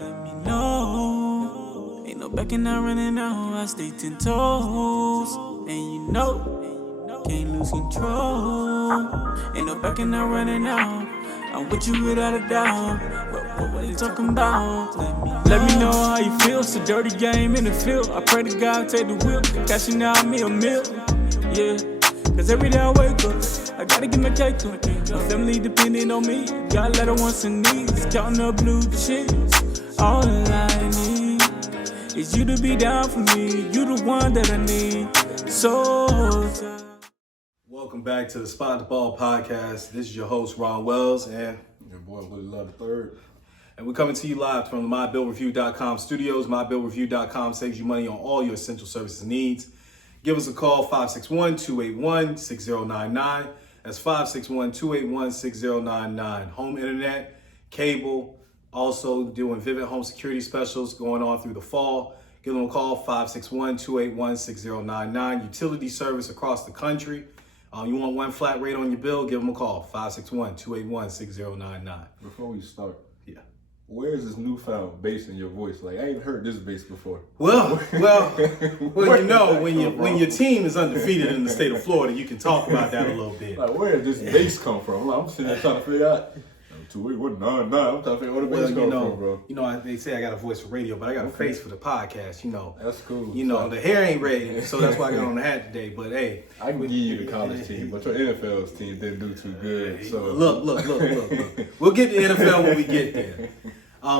Let me know. Ain't no backing out, running out. I stay 10 toes. And you know, can't lose control. Ain't no backing out, running out. I'm with you without a doubt. What you talking about? Let me know how you feel. It's a dirty game in the field. I pray to God take the wheel. Cashing out me a meal. Yeah. Cause every day I wake up, I gotta get my cake up. My family depending on me. Got letter wants and needs. Counting up blue chips. All I need is you to be down for me. You the one that I need. So welcome back to the Spot the Ball podcast. This is your host, Ron Wells, and your boy, Willie Love III. And we're coming to you live from the MyBillReview.com studios. MyBillReview.com saves you money on all your essential services needs. Give us a call, 561-281-6099. That's 561-281-6099. Home internet, cable, also doing Vivid Home Security specials going on through the fall. Give them a call, 561-281-6099. Utility service across the country. You want one flat rate on your bill, give them a call, 561-281-6099. Before we start, yeah, where is this newfound bass in your voice? Like, I ain't heard this bass before. Well, you know, when your team is undefeated in the state of Florida, you can talk about that a little bit. Like, where did this bass come from? I'm sitting there trying to figure out. 28199. I'm trying to figure out where the bass come from, bro. You know, they say I got a voice for radio, but I got a face for the podcast. You know, that's cool. You know, the hair ain't ready, so that's why I got on the hat today. But hey, I can give you the college team, but your NFL's team didn't do too good. So look. We'll get to NFL when we get there.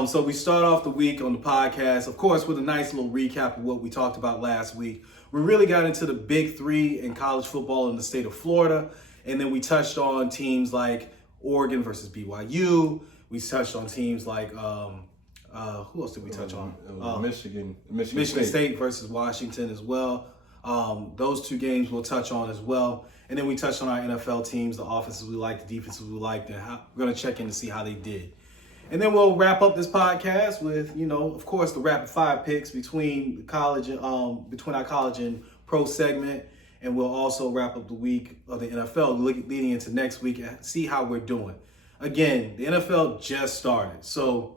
So we start off the week on the podcast, of course, with a nice little recap of what we talked about last week. We really got into the big three in college football in the state of Florida, and then we touched on teams like Oregon versus BYU. We touched on teams like, who else did we touch on? Michigan State versus Washington as well. Those two games we'll touch on as well. And then we touched on our NFL teams, the offenses we liked, the defenses we liked, and we're going to check in to see how they did. And then we'll wrap up this podcast with, you know, of course, the rapid fire picks between college and between our college and pro segment. And we'll also wrap up the week of the NFL leading into next week and see how we're doing. Again, the NFL just started. So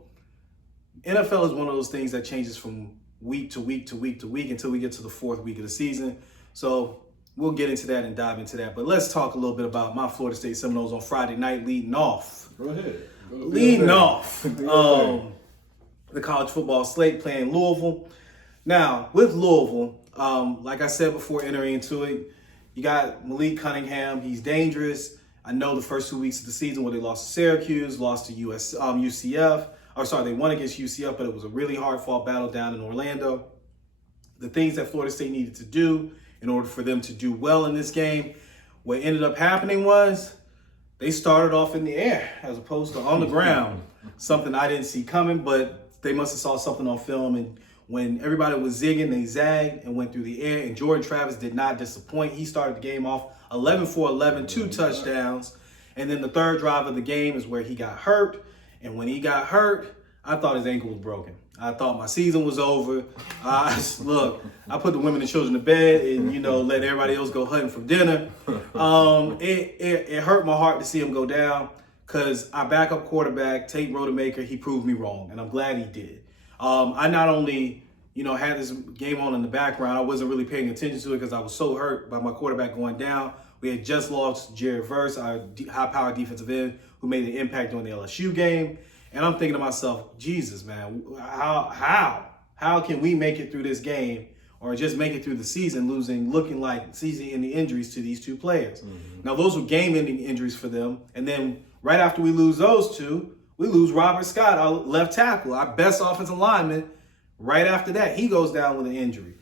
NFL is one of those things that changes from week to week to week to week until we get to the fourth week of the season. So we'll get into that and dive into that. But let's talk a little bit about my Florida State Seminoles on Friday night leading off. Go ahead. Leading off the college football slate playing Louisville. Now, with Louisville, like I said before entering into it, you got Malik Cunningham. He's dangerous. I know the first 2 weeks of the season where they lost to Syracuse, lost to UCF. They won against UCF, but it was a really hard-fought battle down in Orlando. The things that Florida State needed to do in order for them to do well in this game, what ended up happening was they started off in the air as opposed to on the ground. Something I didn't see coming, but they must have saw something on film. And when everybody was zigging, they zagged and went through the air. And Jordan Travis did not disappoint. He started the game off 11 for 11, 2 touchdowns. And then the third drive of the game is where he got hurt. And when he got hurt, I thought his ankle was broken. I thought my season was over. Look, I put the women and children to bed and, you know, let everybody else go hunting for dinner. It hurt my heart to see him go down because our backup quarterback, Tate Rodemaker, he proved me wrong, and I'm glad he did. I not only, you know, had this game on in the background, I wasn't really paying attention to it because I was so hurt by my quarterback going down. We had just lost Jared Verse, our high-powered defensive end, who made an impact during the LSU game. And I'm thinking to myself, Jesus, man, how can we make it through this game or just make it through the season looking like season-ending injuries to these two players? Mm-hmm. Now, those were game-ending injuries for them. And then right after we lose those two, we lose Robert Scott, our left tackle, our best offensive lineman. Right after that, he goes down with an injury.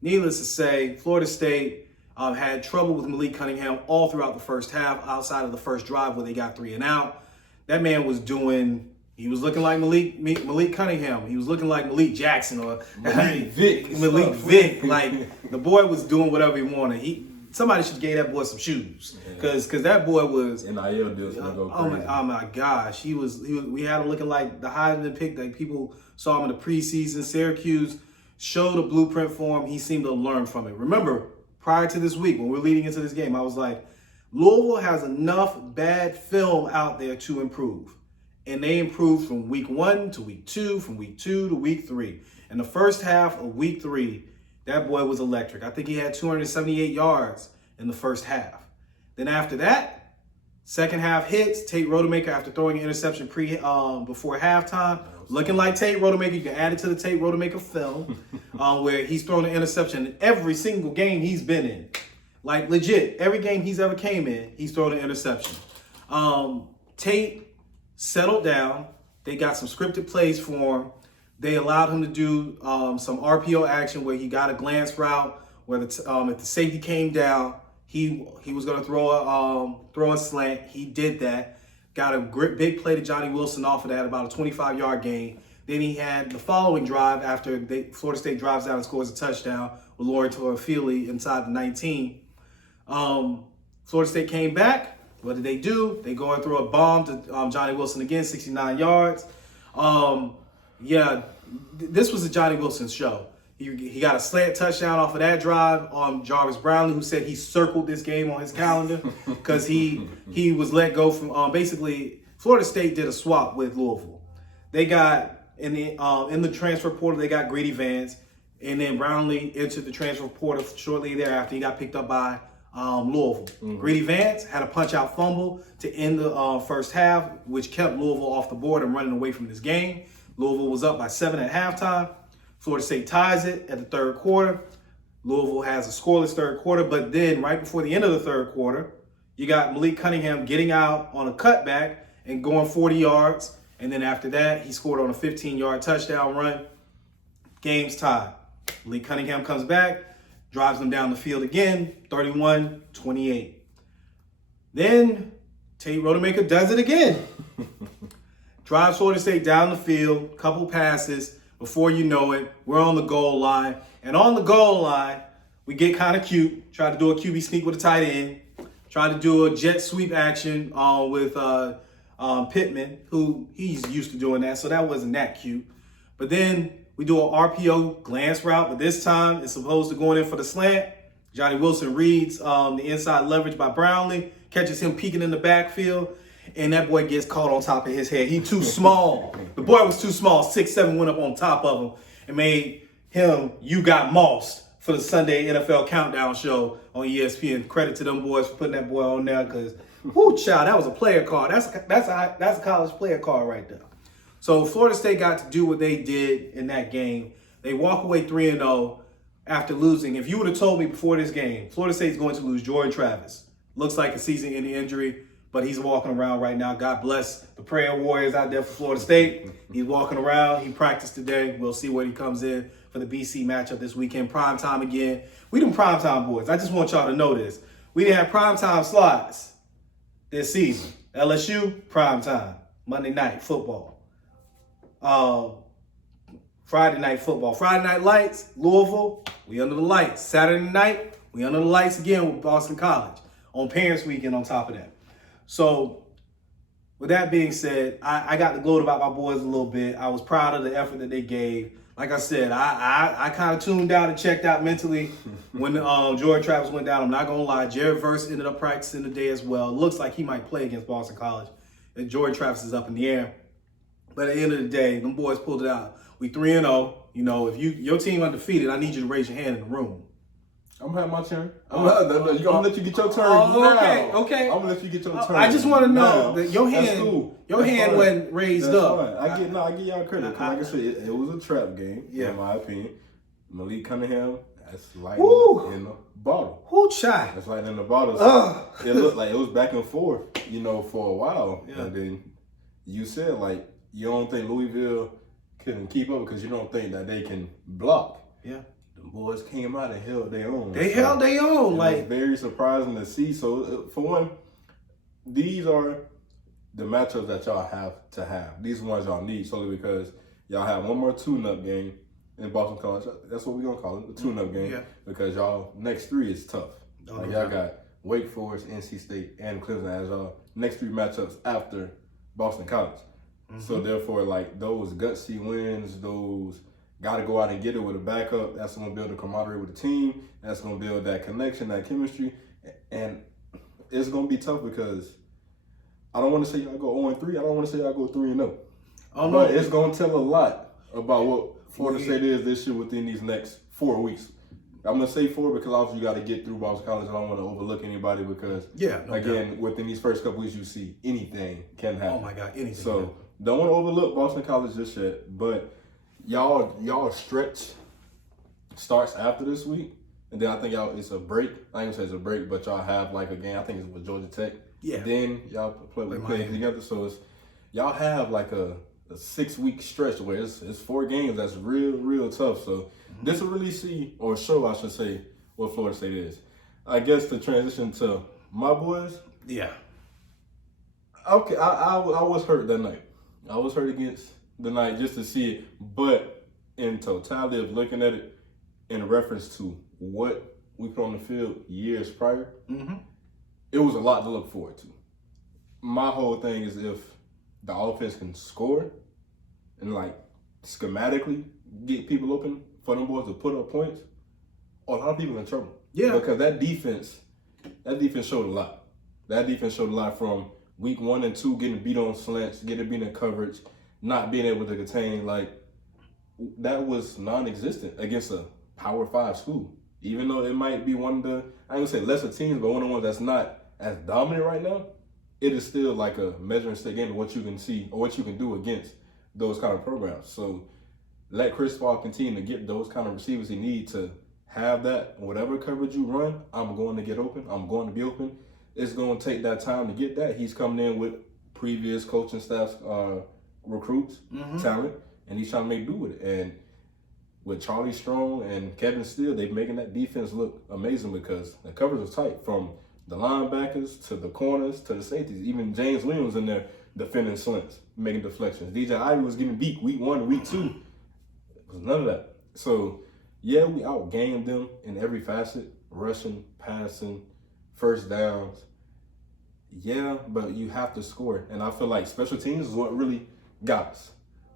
Needless to say, Florida State had trouble with Malik Cunningham all throughout the first half, outside of the first drive where they got 3 and out. That man was he was looking like Malik Cunningham. He was looking like Malik Jackson or Malik Vick. Like, the boy was doing whatever he wanted. Somebody should give that boy some shoes. Because that boy was... NIL deals go crazy. Oh my gosh. We had him looking like the Heisman pick that people saw him in the preseason. Syracuse showed a blueprint for him. He seemed to learn from it. Remember, prior to this week, when we're leading into this game, I was like, Louisville has enough bad film out there to improve. and they improved from week 1 to week 2, from week 2 to week 3. In the first half of week 3, that boy was electric. I think he had 278 yards in the first half. Then after that, second half hits. Tate Rodemaker, after throwing an interception before halftime, looking like Tate Rodemaker. You can add it to the Tate Rodemaker film, where he's thrown an interception in every single game he's been in. Like, legit, every game he's ever came in, he's thrown an interception. Tate settled down. They got some scripted plays for him. They allowed him to do some RPO action where he got a glance route, where if the safety came down, he was going to throw a slant. He did that. Got a big play to Johnny Wilson off of that, about a 25-yard gain. Then he had the following drive after Florida State drives down and scores a touchdown with Laurie Torrefili inside the 19. Florida State came back. What did they do? They go and throw a bomb to Johnny Wilson again, 69 yards. This was a Johnny Wilson show. He got a slant touchdown off of that drive on Jarvis Brownlee, who said he circled this game on his calendar because he was let go from basically Florida State did a swap with Louisville. They got in the transfer portal, they got Grady Vance, and then Brownlee entered the transfer portal shortly thereafter. He got picked up by Louisville. Mm-hmm. Grady Vance had a punch-out fumble to end the first half, which kept Louisville off the board and running away from this game. Louisville was up by 7 at halftime. Florida State ties it at the third quarter. Louisville has a scoreless third quarter, but then right before the end of the third quarter, you got Malik Cunningham getting out on a cutback and going 40 yards. And then after that, he scored on a 15-yard touchdown run. Game's tied. Malik Cunningham comes back, drives them down the field again, 31-28. Then Tate Rodemaker does it again. Drives Florida State down the field, couple passes. Before you know it, we're on the goal line. And on the goal line, we get kind of cute. Try to do a QB sneak with a tight end. Try to do a jet sweep action with Pittman, who he's used to doing that, so that wasn't that cute. But then we do an RPO glance route, but this time it's supposed to go in for the slant. Johnny Wilson reads the inside leverage by Brownlee, catches him peeking in the backfield, and that boy gets caught on top of his head. He's too small. The boy was too small. 6'7" went up on top of him and made him "You Got Mossed" for the Sunday NFL Countdown show on ESPN. Credit to them boys for putting that boy on there because, whoo, child, that was a player card. That's a college player card right there. So Florida State got to do what they did in that game. They walk away 3-0 after losing. If you would have told me before this game, Florida State's going to lose Jordan Travis. Looks like a season-ending injury, but he's walking around right now. God bless the prayer warriors out there for Florida State. He's walking around. He practiced today. We'll see where he comes in for the BC matchup this weekend. Primetime again. We them primetime boys. I just want y'all to know this. We didn't have primetime slots this season. LSU, primetime. Monday night football. Friday night football. Friday night lights, Louisville, we under the lights. Saturday night, we under the lights again with Boston College. On Parents Weekend on top of that. So, with that being said, I got to gloat about my boys a little bit. I was proud of the effort that they gave. Like I said, I kind of tuned out and checked out mentally when Jordan Travis went down. I'm not going to lie. Jared Verse ended up practicing today as well. It looks like he might play against Boston College. And Jordan Travis is up in the air. But at the end of the day, them boys pulled it out. We 3-0. You know, if your team undefeated, I need you to raise your hand in the room. I'm gonna have my turn. I'm gonna let you get your turn now. Okay. I'm gonna let you get your turn. I just want to know that your hand, cool. your hand wasn't raised That's up. fine. I give y'all credit. Cause like I said, it was a trap game, in my opinion. Malik Cunningham, that's lightning in the bottle. Who shot? That's lightning in the bottle. It looked like it was back and forth, for a while. Yeah. And then you said, like, you don't think Louisville couldn't keep up because you don't think that they can block. Yeah. The boys came out and held their own. They held their own. Like, very surprising to see. So, for one, these are the matchups that y'all have to have. These are ones y'all need solely because y'all have one more tune-up game in Boston College. That's what we're going to call it, the tune-up game. Yeah. Because y'all next three is tough. Y'all got Wake Forest, NC State, and Clemson as y'all next three matchups after Boston College. Mm-hmm. So, therefore, like, those gutsy wins, those got to go out and get it with a backup. That's going to build a camaraderie with the team. That's going to build that connection, that chemistry. And it's going to be tough because I don't want to say y'all go 0-3. I don't want to say y'all go 3-0. Oh, but no. it's going to tell a lot about what Florida State is this year within these next 4 weeks. I'm going to say 4 because obviously you got to get through Boston College. I don't want to overlook anybody because, within these first couple weeks, you see anything can happen. Oh, my God, anything. So don't want to overlook Boston College just yet. But y'all stretch starts after this week. And then I think it's a break. I ain't gonna say it's a break, but y'all have like a game. I think it's with Georgia Tech. Yeah. Then y'all play together. So y'all have like a 6-week stretch where it's 4 games. That's real tough. So this will really show, I should say, what Florida State is. I guess to transition to my boys. Yeah. Okay, I was hurt that night. I was hurt against the night just to see it, but in totality of looking at it in reference to what we put on the field years prior, it was a lot to look forward to. My whole thing is if the offense can score and like schematically get people open for them boys to put up points, a lot of people in trouble. Yeah. Because that defense showed a lot. That defense showed a lot from week 1 and 2, getting beat on slants, getting beat in coverage, not being able to contain. Like, that was non-existent against a Power 5 school. Even though it might be one of the, I ain't gonna say lesser teams, but one of the ones that's not as dominant right now, it is still like a measuring stick game of what you can see or what you can do against those kind of programs. So let Chris Paul continue to get those kind of receivers he needs to have that. Whatever coverage you run, I'm going to get open. I'm going to be open. It's going to take that time to get that. He's coming in with previous coaching staff's recruits, talent, and he's trying to make do with it. And with Charlie Strong and Kevin Steele, they're making that defense look amazing because the coverage was tight from the linebackers to the corners to the safeties. Even James Williams in there defending slants, making deflections. DJ Ivey was getting beat week 1 and week 2. It was none of that. So, yeah, we outgamed them in every facet, rushing, passing, first downs. Yeah, but you have to score. And I feel like special teams is what really got us.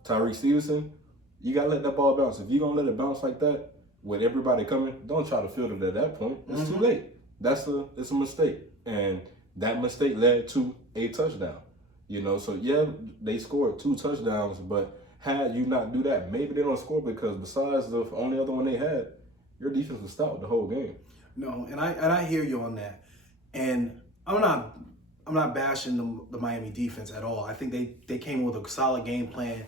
Tyreek Stevenson, you got to let that ball bounce. If you're going to let it bounce like that with everybody coming, don't try to field it at that point. It's too late. It's a mistake. And that mistake led to a touchdown. So yeah, they scored 2 touchdowns, but had you not do that, maybe they don't score because besides the only other one they had, your defense was stout the whole game. No, and I hear you on that. And I'm not bashing the Miami defense at all. I think they came with a solid game plan.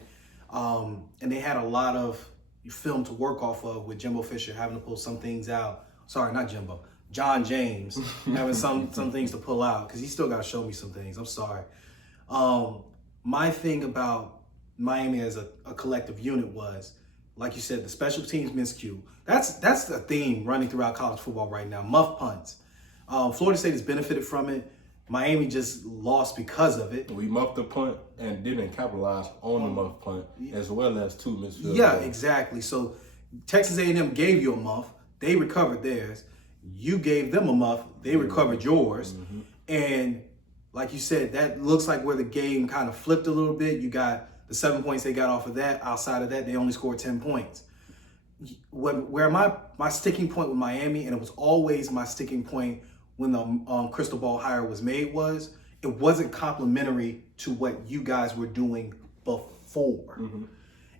And they had a lot of film to work off of with Jimbo Fisher having to pull some things out. Sorry, not Jimbo. John James having some things to pull out because he still got to show me some things. I'm sorry. My thing about Miami as a collective unit was, like you said, the special teams miscue. That's the theme running throughout college football right now. Muff punts. Florida State has benefited from it. Miami just lost because of it. We muffed the punt and didn't capitalize on the muff punt as well as 2 missed field Yeah, goals. exactly. So Texas A&M gave you a muff. They recovered theirs. You gave them a muff. They recovered yours. And like you said, that looks like where the game kind of flipped a little bit. You got the 7 points they got off of that. Outside of that, they only scored 10 points. Where my sticking point with Miami, and it was always my sticking point when the crystal ball hire was made, was it wasn't complimentary to what you guys were doing before.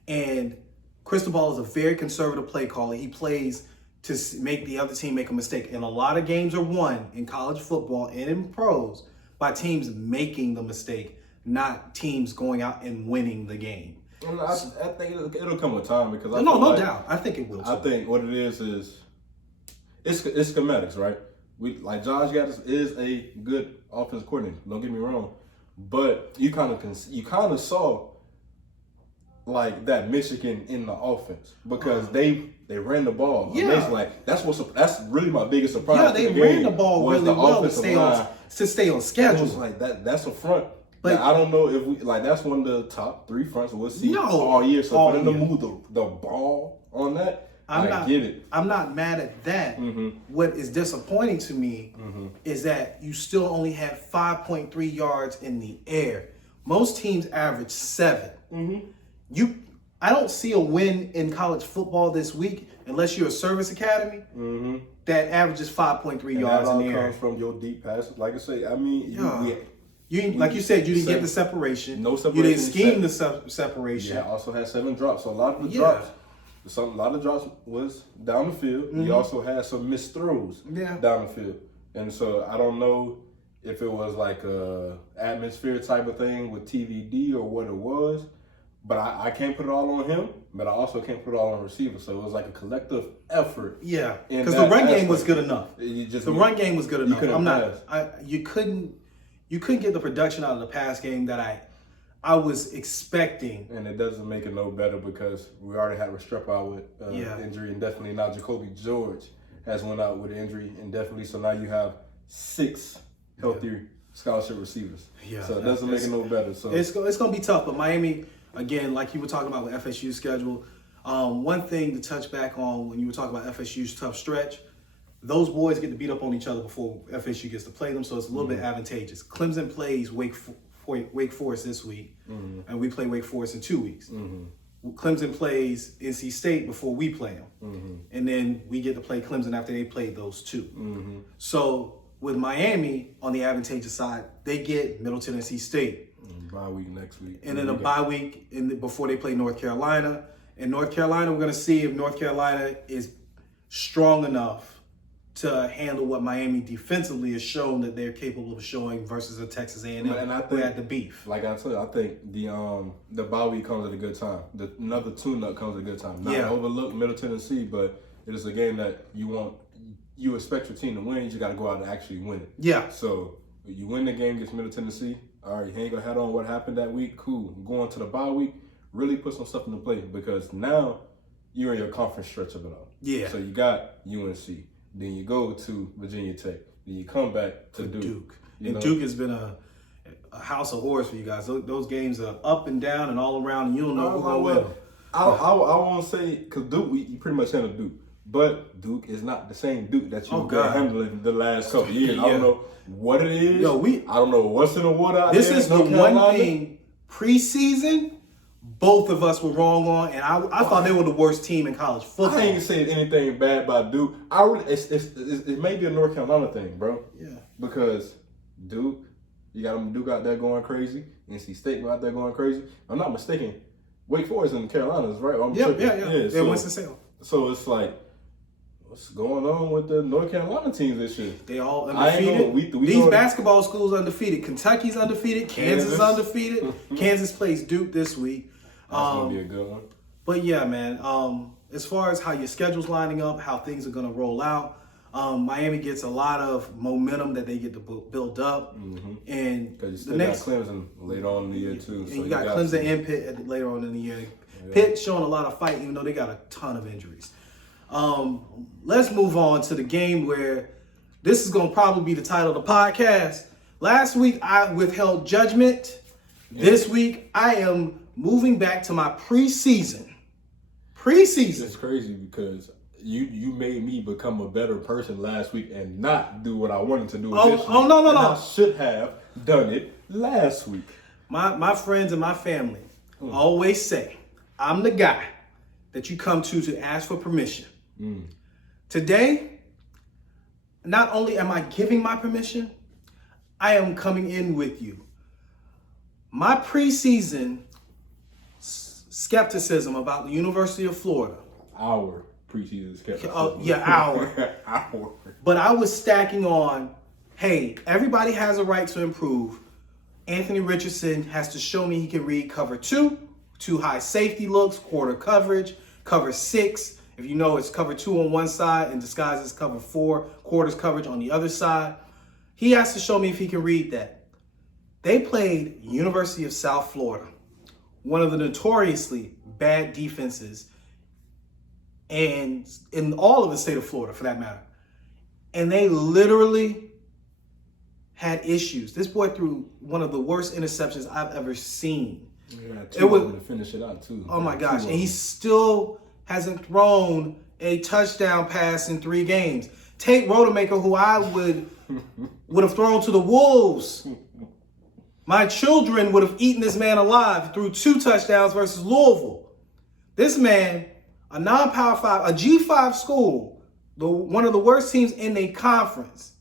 And Cristobal is a very conservative play caller. He plays to make the other team make a mistake. And a lot of games are won in college football and in pros by teams making the mistake, not teams going out and winning the game. I think it'll come with time because no doubt. I think it will too. I think what it is it's schematics, right? We like Josh Gattis is a good offensive coordinator. Don't get me wrong, but you kind of saw like that Michigan in the offense because they ran the ball. Yeah, amazing. Like that's really my biggest surprise. Yeah, they ran the ball really well to stay on schedule. It was like that's a front. But I don't know if we that's one of the top 3 fronts we'll see all year. So for them to move the ball on that. I get it. I'm not mad at that. What is disappointing to me is that you still only had 5.3 yards in the air. Most teams average 7. I don't see a win in college football this week unless you're a service academy that averages 5.3 yards in the air. Comes from your deep passes. Like I say, I mean, like you said, you didn't get the separation. No separation. You didn't scheme the separation. Yeah, also had 7 drops. So a lot of the drops, a lot of drops was down the field. Mm-hmm. He also had some missed throws down the field. And so I don't know if it was like a atmosphere type of thing with TVD or what it was. But I can't put it all on him, but I also can't put it all on receiver. So it was like a collective effort. Yeah, because the run game was good enough. The run game was good enough. You You couldn't get the production out of the pass game that I was expecting. And it doesn't make it no better because we already had Restrepo out with injury indefinitely. Now Jacoby George has went out with injury indefinitely. So now you have 6 healthy scholarship receivers. Yeah, so it doesn't make it no better. So it's gonna be tough. But Miami, again, like you were talking about with FSU's schedule, one thing to touch back on when you were talking about FSU's tough stretch, those boys get to beat up on each other before FSU gets to play them, so it's a little bit advantageous. Clemson plays Wake Forest this week, and we play Wake Forest in 2 weeks. Clemson plays NC State before we play them, and then we get to play Clemson after they played those 2. So with Miami on the advantageous side, they get Middle Tennessee State. Bye week next week. And then a bye week before they play North Carolina. In North Carolina, we're going to see if North Carolina is strong enough to handle what Miami defensively has shown that they're capable of showing versus a Texas A&M who had the beef. Like I told you, I think the bye week comes at a good time. Another tune-up comes at a good time. Not to overlook Middle Tennessee, but it is a game that you expect your team to win. You just got to go out and actually win it. Yeah. So you win the game against Middle Tennessee. All right, you ain't gonna head on what happened that week. Cool. Going to the bye week, really put some stuff into play because now you're in your conference stretch of it all. Yeah. So you got UNC. Then you go to Virginia Tech. Then you come back to Duke. And Duke has been a house of horrors for you guys. Those games are up and down and all around, and you don't know who's going to win. I won't say, because Duke, you pretty much handle Duke. But Duke is not the same Duke that you've been handling the last couple of years. I don't know what it is. I don't know what's in the water out this there. This is the one thing, preseason, both of us were wrong on, and I thought they were the worst team in college football. I ain't saying anything bad about Duke. It may be a North Carolina thing, bro. Yeah. Because Duke, you got them Duke out there going crazy. NC State out there going crazy. If I'm not mistaken, Wake Forest in the Carolinas, right? Yeah, Winston-Salem. So it's like, what's going on with the North Carolina teams this year? They all undefeated. These basketball schools undefeated. Kentucky's undefeated. Kansas is undefeated. Kansas plays Duke this week. That's going to be a good one. But yeah, man, as far as how your schedule's lining up, how things are going to roll out, Miami gets a lot of momentum that they get to build up. And because you still got Clemson later on in the year, too. And so you got Clemson and Pitt later on in the year. Yeah. Pitt showing a lot of fight, even though they got a ton of injuries. Let's move on to the game where this is going to probably be the title of the podcast. Last week, I withheld judgment. Yeah. This week, I am moving back to my preseason. It's crazy because you made me become a better person last week and not do what I wanted to do this week. No. I should have done it last week. My friends and my family always say, I'm the guy that you come to ask for permission. Today, not only am I giving my permission, I am coming in with you. My preseason skepticism about the University of Florida. Our preseason skepticism. Our. But I was stacking on, hey, everybody has a right to improve. Anthony Richardson has to show me he can read cover 2 high safety looks, quarter coverage, cover 6. If you know, it's cover 2 on one side and disguises cover 4, quarters coverage on the other side. He has to show me if he can read that. They played University of South Florida, one of the notoriously bad defenses and in all of the state of Florida, for that matter. And they literally had issues. This boy threw one of the worst interceptions I've ever seen. It was to finish it out too. Oh my gosh! And he still hasn't thrown a touchdown pass in 3 games. Tate Rodemaker, who I would have thrown to the wolves. My children would have eaten this man alive through 2 touchdowns versus Louisville. This man, a non-power 5, a G5 school, one of the worst teams in the conference,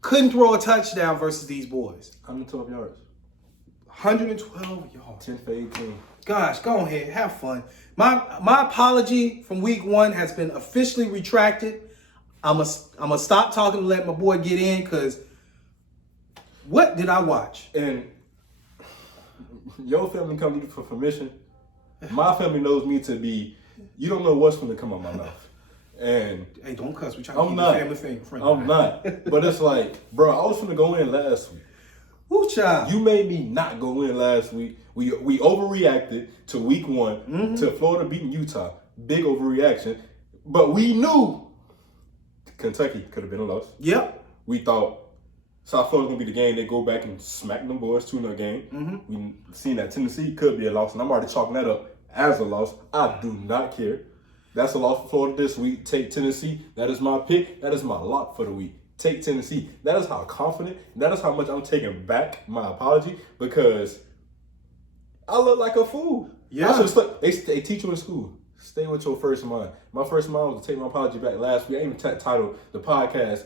couldn't throw a touchdown versus these boys. 112 yards. 112 yards. 10 for 18. Gosh, go ahead, have fun. My apology from week 1 has been officially retracted. I'm gonna stop talking to let my boy get in, because what did I watch? And your family come to you for permission. My family knows me to be, you don't know what's going to come out my mouth. And hey, don't cuss. We trying to keep the family friendly. I'm not. But it's like, bro, I was going to go in last week. Woo, child. You made me not go in last week. We overreacted to week 1 to Florida beating Utah. Big overreaction. But we knew Kentucky could have been a loss. Yep. We thought South Florida's gonna be the game. They go back and smack them boys 2-0 game. We seen that Tennessee could be a loss, and I'm already chalking that up as a loss. I do not care. That's a loss for Florida this week. Take Tennessee. That is my pick. That is my lock for the week. Take Tennessee. That is how confident. That is how much I'm taking back my apology, because I look like a fool. Yeah. They teach you in school. Stay with your first mind. My first mind was to take my apology back last week. I even titled the podcast,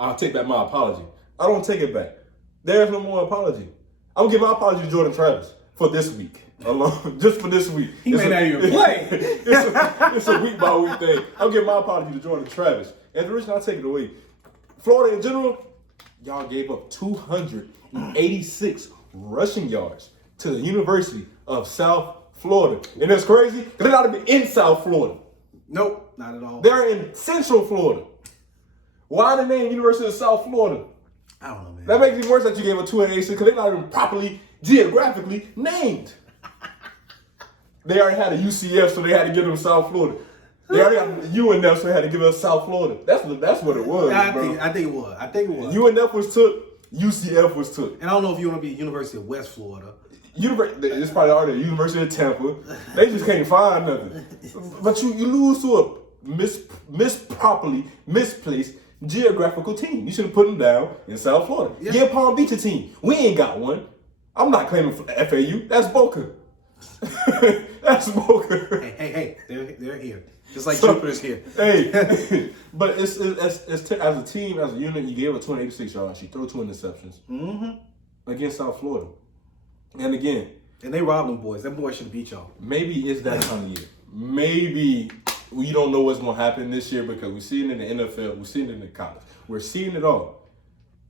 I'll take back my apology. I don't take it back. There's no more apology. I'm gonna give my apology to Jordan Travis for this week alone, just for this week. He may not even play. It's a week by week thing. I'm giving my apology to Jordan Travis. And the reason I take it away, Florida in general, y'all gave up 286 rushing yards to the University of South Florida. And that's crazy, because they're not even in South Florida. Nope, not at all. They're in Central Florida. Why the name University of South Florida? I don't know, man. That makes it worse that you gave a 286, because they're not even properly geographically named. They already had a UCF, so they had to give them South Florida. They already got UNF, so they had to give us South Florida. That's what it was, bro. I think it was. UNF was took, UCF was took. And I don't know if you want to be University of West Florida. It's probably already the University of Tampa. They just can't find nothing. But you lose to a misplaced geographical team. You should have put them down in South Florida. Yeah. Give Palm Beach a team. We ain't got one. I'm not claiming for FAU. That's Boca. That's Boca. Hey, they're here. Just like Jupiter's here. Hey, but it's as a team, as a unit, you gave her 286 yards. She threw 2 interceptions against South Florida. And again, and they robbed them boys. Them boys should have beat y'all. Maybe it's that time of year. Maybe we don't know what's going to happen this year, because we see it in the NFL, we see it in the college. We're seeing it all.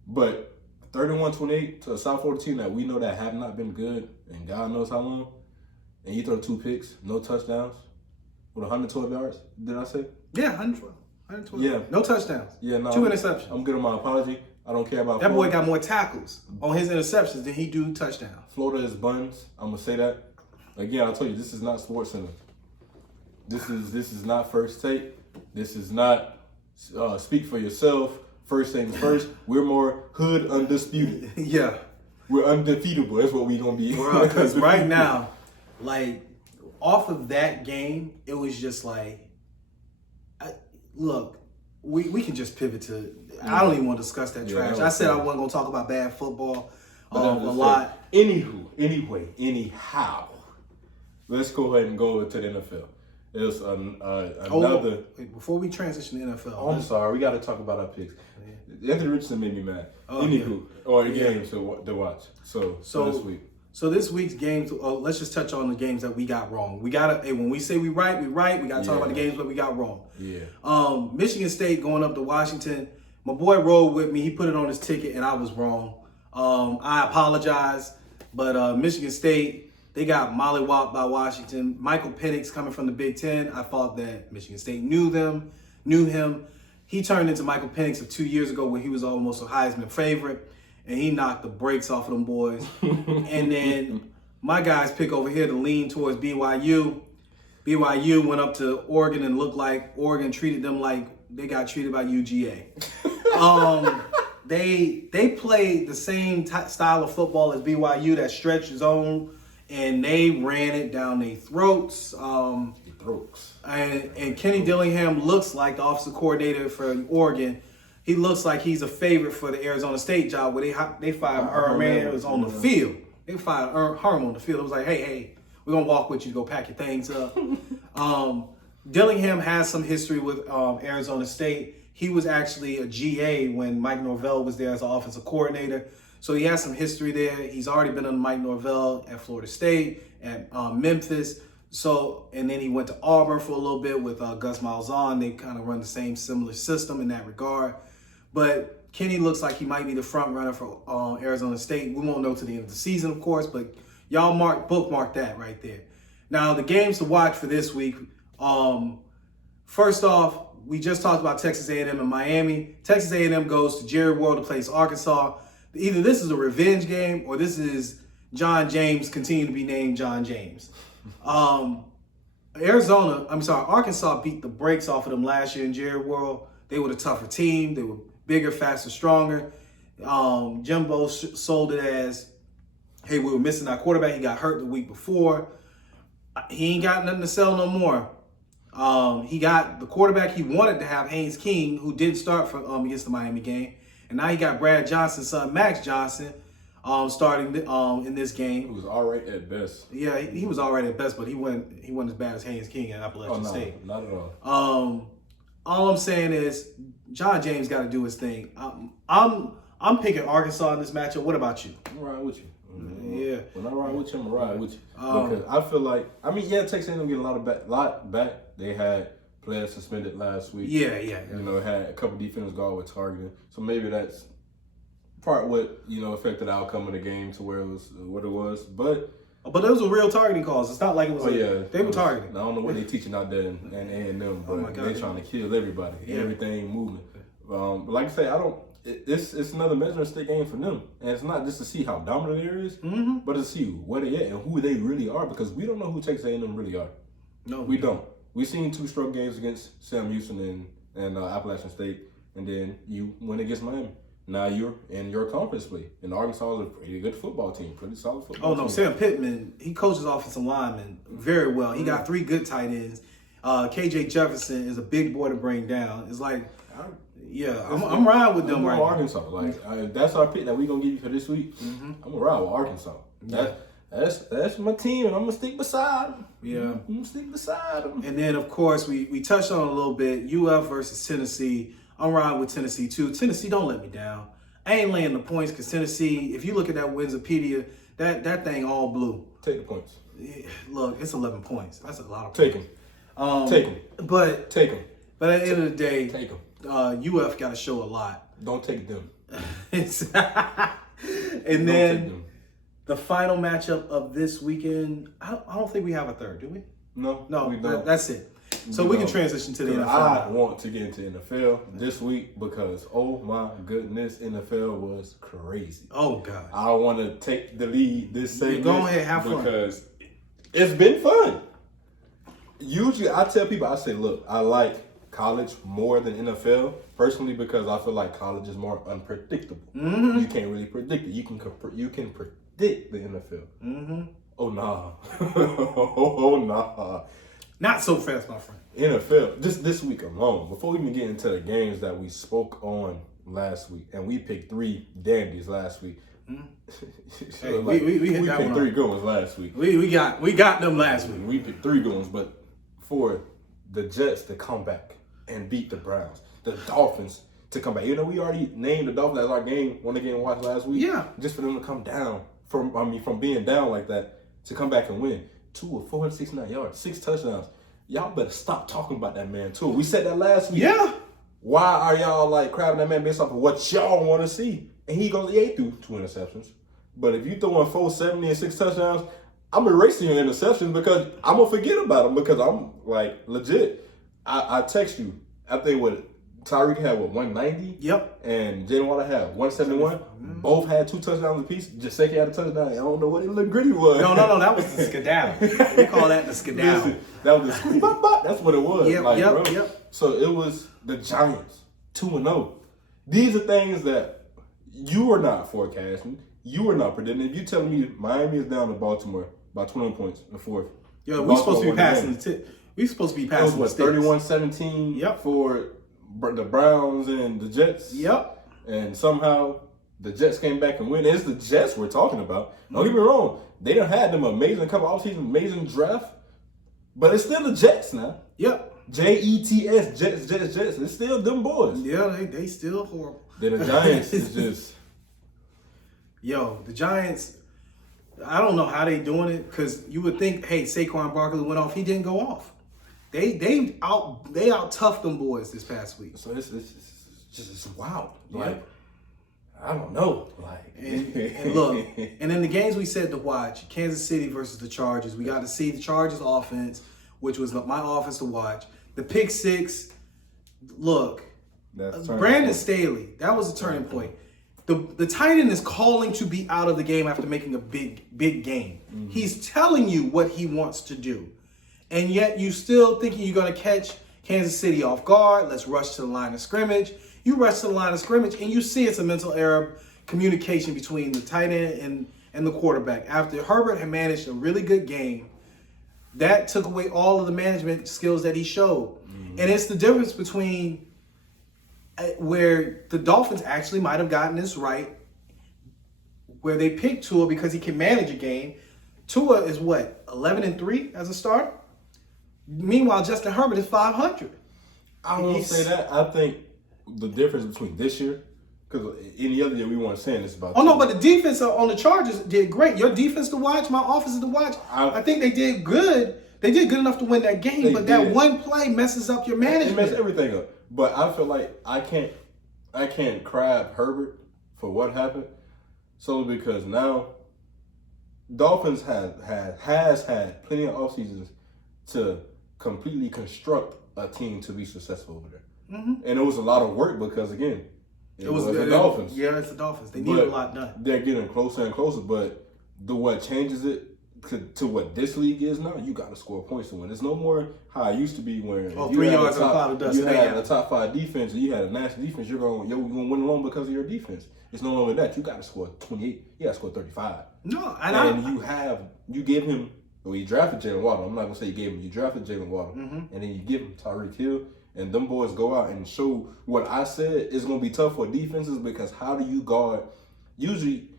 But 31-28 to a South Florida team that we know that have not been good, and God knows how long, and you throw 2 picks, no touchdowns, with 112 yards, did I say? Yeah, 112. Yeah. No touchdowns. Yeah, no. 2 interceptions. I'm good on my apology. I don't care about that Florida. boy got more tackles on his interceptions than he do touchdowns. Florida is buns. I'm gonna say that. Again, I'll tell you, this is not Sports Center. This is not First Take. This is not Speak for Yourself. First things first. We're more hood undisputed. Yeah. We're undefeatable. That's what we gonna be. Because right now, like, off of that game, it was just like, look, we can just pivot to. I don't even want to discuss that trash. I said I wasn't gonna talk about bad football a lot. Anyhow, let's go ahead and go to the NFL. There's another. Wait, before we transition to NFL, I'm sorry, we got to talk about our picks. Anthony Richardson made me mad. Games to watch. So this week. So this week's games, let's just touch on the games that we got wrong. We gotta, when we say we right. We gotta talk about the games that we got wrong. Yeah. Michigan State going up to Washington. My boy rode with me. He put it on his ticket, and I was wrong. I apologize, but Michigan State, they got mollywopped by Washington. Michael Penix coming from the Big Ten. I thought that Michigan State knew him. He turned into Michael Penix of 2 years ago when he was almost a Heisman favorite, and he knocked the brakes off of them boys. And then my guys pick over here to lean towards BYU. BYU went up to Oregon and looked like Oregon treated them like they got treated by UGA. They played the same style of football as BYU, that stretch zone, and they ran it down their throats. And Kenny Dillingham looks like the offensive coordinator for Oregon. He looks like he's a favorite for the Arizona State job, where they fired Herm. It was on the field. They fired Herm on the field. It was like, hey, we're gonna walk with you to go pack your things up. Dillingham has some history with Arizona State. He was actually a GA when Mike Norvell was there as an offensive coordinator. So he has some history there. He's already been under Mike Norvell at Florida State, at Memphis. So, and then he went to Auburn for a little bit with Gus Malzahn. They kind of run the same similar system in that regard. But Kenny looks like he might be the front runner for Arizona State. We won't know to the end of the season, of course, but y'all bookmark that right there. Now, the games to watch for this week. First off, we just talked about Texas A&M and Miami. Texas A&M goes to Jerry World to play Arkansas. Either this is a revenge game or this is John James continue to be named John James. Arkansas beat the brakes off of them last year in Jerry World. They were the tougher team. They were bigger, faster, stronger. Jimbo sold it as, hey, we were missing our quarterback. He got hurt the week before. He ain't got nothing to sell no more. He got the quarterback he wanted to have, Haynes King, who did start for against the Miami game. And now he got Brad Johnson's son, Max Johnson, starting in this game. He was all right at best. Yeah, he was all right at best, but he wasn't as bad as Haynes King at Appalachian State. Not at all. All I'm saying is John James got to do his thing. I'm picking Arkansas in this matchup. What about you? I'm riding with you. Yeah. When I ride with you, I'm gonna ride with you. Because I feel like, Texas A&M getting a lot back. They had players suspended last week. Yeah. You know, had a couple defenders guard with targeting. So maybe that's part what, affected the outcome of the game to where it was what it was. But those were real targeting calls. It's not like it was. They were targeting. I don't know what they're teaching out there in A&M, but they're trying to kill everybody, everything moving. But like I say, it's another measuring stick game for them, and it's not just to see how dominant it is, but to see where they at and who they really are, because we don't know who Texas A&M really are. No, we don't. We've seen 2 strong games against Sam Houston and Appalachian State, and then you win against Miami. Now you're in your conference play. And Arkansas is a pretty good football team, pretty solid football team. Sam Pittman, he coaches offensive linemen very well. He got 3 good tight ends. KJ Jefferson is a big boy to bring down. It's like, I'm riding with them right now. Arkansas, that's our pick that we're gonna give you for this week. I'm gonna ride with Arkansas. That's my team, and I'm gonna stick beside them. Yeah, I'm gonna stick beside them. And then, of course, we touched on it a little bit. UF versus Tennessee. I'm riding with Tennessee too. Tennessee, don't let me down. I ain't laying the points because Tennessee. If you look at that Winsipedia, that thing all blue. Take the points. Look, it's 11 points. That's a lot of points. Take them. Take them. But take them. But at the end of the day, take them. UF got to show a lot. Don't take them. And then the final matchup of this weekend, I don't think we have a third, do we? No, we don't. That's it. So we can transition to the NFL. I want to get into NFL this week because, oh my goodness, NFL was crazy. Oh, God. I want to take the lead this segment. Go ahead, have fun. Because it's been fun. Usually, I tell people, I say, look, I like college more than NFL, personally, because I feel like college is more unpredictable. Mm-hmm. You can't really predict it. You can predict the NFL. Mm-hmm. Oh, nah. Oh, nah. Not so fast, my friend. NFL, this week alone, before we even get into the games that we spoke on last week, and we picked 3 dandies last week. Hey, we picked 3 good ones last week. We got them last week. We picked 3 good ones, but for the Jets to come back and beat the Browns, the Dolphins to come back. We already named the Dolphins as our one game watched last week. Yeah. Just for them to come down from being down like that to come back and win. 2 of 469 yards, 6 touchdowns. Y'all better stop talking about that man too. We said that last week. Yeah. Why are y'all crabbing that man based off of what y'all want to see? And he threw 2 interceptions. But if you throwing 470 and 6 touchdowns, I'm erasing your interceptions because I'm gonna forget about them because I'm legit. I text you. I think Tyreek had 190. Yep. And Jalen Water had 171. Mm-hmm. Both had 2 touchdowns apiece. Jaceki had a touchdown. I don't know what it looked gritty was. No. That was the skedaddle. We call that the skedaddle. That was the that's what it was. Yep. So it was the Giants 2-0. These are things that you are not forecasting. You are not predicting. If you telling me Miami is down to Baltimore by 21 points in the 4th. Yeah, we're supposed to be passing the tip. We're supposed to be passing the sticks. 31-17 for the Browns and the Jets. Yep. And somehow the Jets came back and win. It's the Jets we're talking about. Don't get me wrong. They done had them amazing couple offseason, amazing draft. But it's still the Jets now. Yep. Jets, Jets. It's still them boys. Yeah, they still horrible. Then the Giants is just. The Giants. I don't know how they doing it because you would think, hey, Saquon Barkley went off. He didn't go off. They out toughed them boys this past week. So it's just wild. Like I don't know. Like and look, and in the games we said to watch, Kansas City versus the Chargers, we got to see the Chargers offense, which was my offense to watch. The pick six. Look, Brandon Staley. That was a turning point. The tight end is calling to be out of the game after making a big game. Mm-hmm. He's telling you what he wants to do. And yet you still thinking you're going to catch Kansas City off guard. Let's rush to the line of scrimmage. You rush to the line of scrimmage and you see it's a mental error communication between the tight end and the quarterback. After Herbert had managed a really good game, that took away all of the management skills that he showed. Mm-hmm. And it's the difference between where the Dolphins actually might have gotten this right, where they picked Tua because he can manage a game. Tua is 11-3 as a starter. Meanwhile, Justin Herbert is 500. I won't say that. I think the difference between this year, because any other year we weren't saying this about. No, but the defense on the Chargers did great. Your defense to watch, my offense to watch. I think they did good. They did good enough to win that game, but that one play messes up your management. It messes everything up. But I feel like I can't crab Herbert for what happened, solely because now Dolphins has had plenty of off seasons to completely construct a team to be successful over there, and it was a lot of work because again, it was the Dolphins. Yeah, it's the Dolphins. They need a lot done. They're getting closer and closer, but what changes it to what this league is now, you got to score points to win. It's no more how it used to be when 3 yards on a cloud of dust. You had a top 5 defense and you had a national defense. You're going to win alone because of your defense. It's no longer that. You got to score 28. You got to score 35. No, you gave him. Well, you drafted Jalen Waddle. I'm not gonna say you gave him. You drafted Jalen Waddle, and then you give him Tyreek Hill, and them boys go out and show what I said is gonna be tough for defenses because how do you guard? Usually,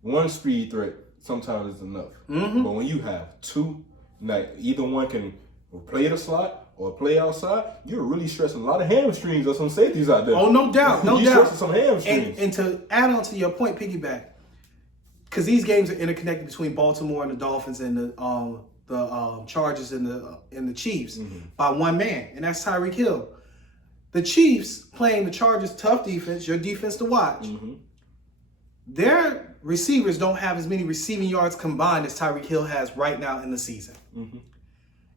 one speed threat sometimes is enough, but when you have two, like either one can play the slot or play outside, you're really stressing a lot of hamstrings or some safeties out there. Oh, no doubt, no doubt. Stressing some hamstrings. And to add on to your point, piggyback. Because these games are interconnected between Baltimore and the Dolphins and the Chargers and the Chiefs by one man, and that's Tyreek Hill. The Chiefs playing the Chargers' tough defense, your defense to watch. Their receivers don't have as many receiving yards combined as Tyreek Hill has right now in the season.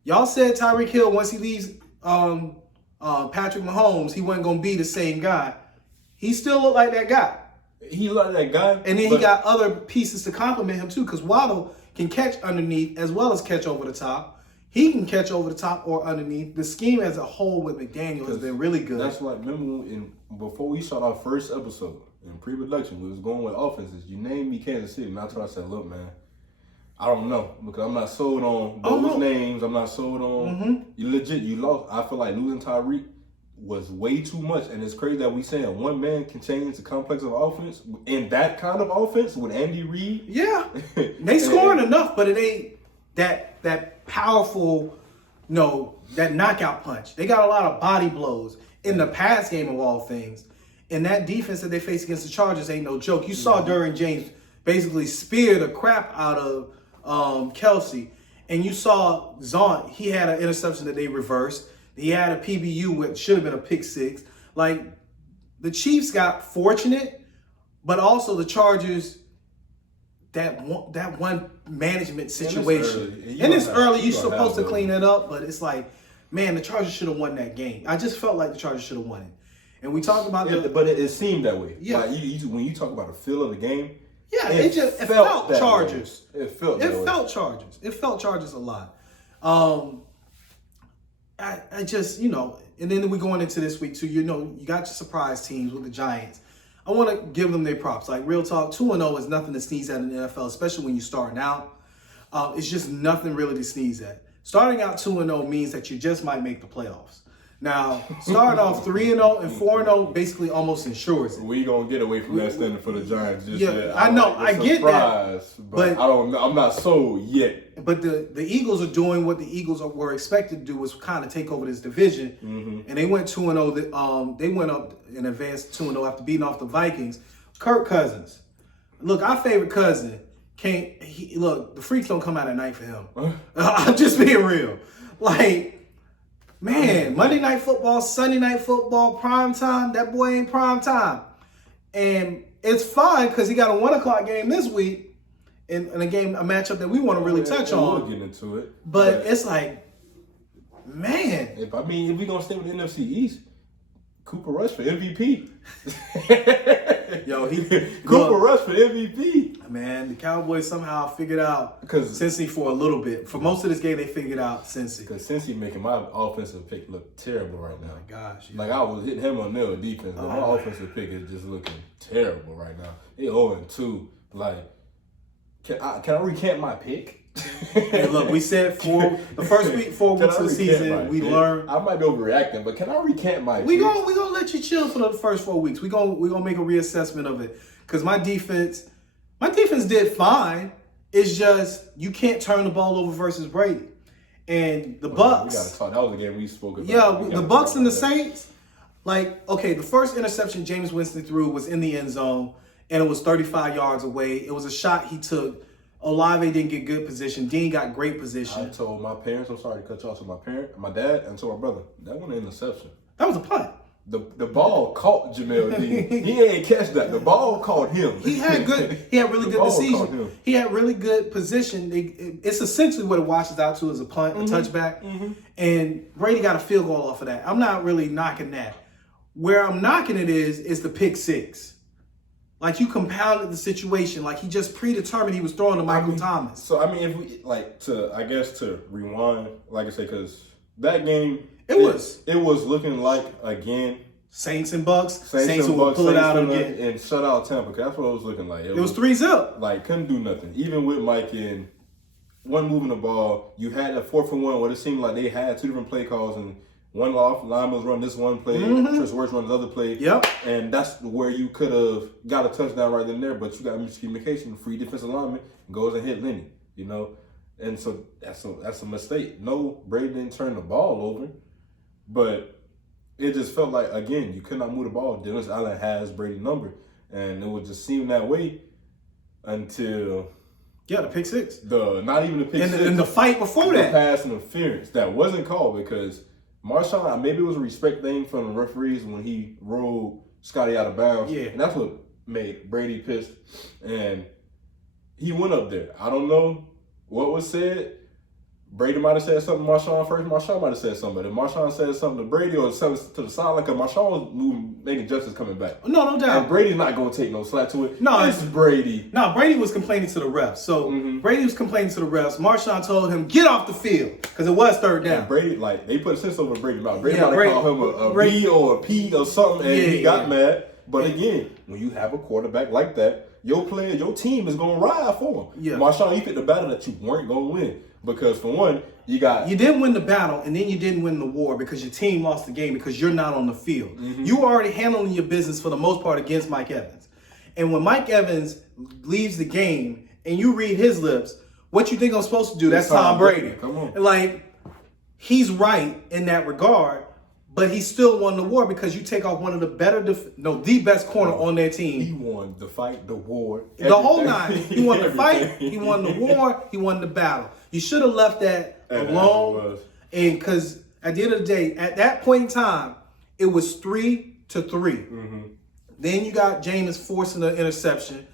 Y'all said Tyreek Hill, once he leaves Patrick Mahomes, he wasn't going to be the same guy. He still looked like that guy. He looked like that guy. And then he got other pieces to complement him too, because Waddle can catch underneath as well as catch over the top. He can catch over the top or underneath. The scheme as a whole with McDaniel has been really good. That's like, remember before we shot our first episode in pre-production, we was going with offenses. You named me Kansas City, and that's what I said, look, man, I don't know, because I'm not sold on those names. I'm not sold on, you legit, you lost. I feel like losing Tyreek was way too much, and it's crazy that we saying one man can change the complex of offense in that kind of offense with Andy Reid. Yeah, they scoring enough, but it ain't that powerful, that knockout punch. They got a lot of body blows in the pass game of all things, and that defense that they face against the Chargers ain't no joke. You saw Derwin James basically spear the crap out of Kelsey, and you saw Zaunt. He had an interception that they reversed. He had a PBU, which should have been a pick six. Like, the Chiefs got fortunate, but also the Chargers, that one management situation. And it's early. You're supposed to clean it up, but it's like, man, the Chargers should have won that game. I just felt like the Chargers should have won it. And we talked about but it seemed that way. Yeah. Like when you talk about the feel of the game, it felt Chargers. It felt Chargers. It felt Chargers a lot. I just, and then we're going into this week too, you got your surprise teams with the Giants. I want to give them their props. Like, real talk, 2-0 is nothing to sneeze at in the NFL, especially when you're starting out. It's just nothing really to sneeze at. Starting out 2-0 means that you just might make the playoffs. Now, starting off 3-0 and 4-0 basically almost ensures it. We gonna get away from that standard for the Giants just Yeah, yet. I know, like I get that, but I don't. I'm not sold yet. But the Eagles are doing what the Eagles were expected to do, was kind of take over this division, and they went 2-0. They went up and advanced 2-0 after beating off the Vikings. Kirk Cousins, look, our favorite cousin can't. Look, the freaks don't come out at night for him. I'm just being real, like. Man, Monday Night Football, Sunday Night Football, prime time, that boy ain't prime time. And it's fine because he got a 1 o'clock game this week in a matchup that we want to really touch on. We'll get into it. But it's like, man. If we're going to stay with the NFC East, Cooper Rush for MVP. Yo, Cooper Rush for MVP. Man, the Cowboys somehow figured out Cincy for a little bit. For most of this game, they figured out Cincy. Because Cincy making my offensive pick look terrible right now. Oh my gosh. Like, I was hitting him on nail defense, but my offensive pick is just looking terrible right now. They 0-2. Like, can I recant my pick? Hey, look, we said the first 4 weeks of the season, we learned. I might be overreacting, but can I recant my we pick? We gonna let you chill for the first 4 weeks. We gonna make a reassessment of it. Because my defense did fine. It's just you can't turn the ball over versus Brady. And the Bucks. We gotta talk. That was the game we spoke about. Yeah, the Bucks and the Saints. Like, okay, the first interception James Winston threw was in the end zone, and it was 35 yards away. It was a shot he took. Olave didn't get good position. Dean got great position. I told my parents, I'm sorry to cut you off, to my dad, and to my brother, that wasn't an interception. That was a punt. The ball caught Jamel Dean. He ain't catch that. The ball caught him. He had really good decision. He had really good position. It's essentially what it washes out to is a punt, a touchback. And Brady got a field goal off of that. I'm not really knocking that. Where I'm knocking it is the pick six. Like, you compounded the situation. Like, he just predetermined he was throwing to Michael Thomas. So, I mean, if we, to rewind, like I say, because that game, it was looking like, again, Saints and Bucks. Saints will pull it out again. And shut out Tampa, because that's what it was looking like. It was 3-0. Like, couldn't do nothing. Even with Mike in one moving the ball, you had a 4th and 1 where it seemed like they had 2 different play calls, and one lineman was running this one play, Chris Worth running the other play. Yep. And that's where you could have got a touchdown right then and there, but you got miscommunication, free defensive lineman, goes and hit Lenny, you know? And so that's a mistake. No, Brady didn't turn the ball over, but it just felt like, again, you could not move the ball. Dennis Allen has Brady's number, and it would just seem that way until... Yeah, the pick six. Not even the pick six. And the fight before that. The pass interference that wasn't called because... Marshawn, maybe it was a respect thing from the referees when he rolled Scotty out of bounds. Yeah. And that's what made Brady pissed. And he went up there. I don't know what was said. Brady might have said something to Marshawn first. Marshawn might have said something. But if Marshawn said something to Brady or something to the sideline, because Marshawn was making justice coming back. No doubt. And Brady's not going to take no slack to it. No, it's Brady. No, Brady was complaining to the refs. So Brady was complaining to the refs. Marshawn told him, get off the field, because it was 3rd down. And Brady, like, they put a sense over Brady's mouth. Brady might have called him a B or a P or something, and he got mad. But again, when you have a quarterback like that, your team is going to ride for him. Yeah. Marshawn, you picked the battle that you weren't going to win. Because, for one, you didn't win the battle, and then you didn't win the war because your team lost the game because you're not on the field. You were already handling your business for the most part against Mike Evans. And when Mike Evans leaves the game and you read his lips, what you think I'm supposed to do? That's Tom Brady. Come on. Like, he's right in that regard, but he still won the war because you take off one of the the best corner on their team. He won the fight, the war, the whole nine. He won the fight, he won the war, he won the battle. You should have left that alone. And because at the end of the day, at that point in time, it was 3-3. Then you got Jameis forcing the interception.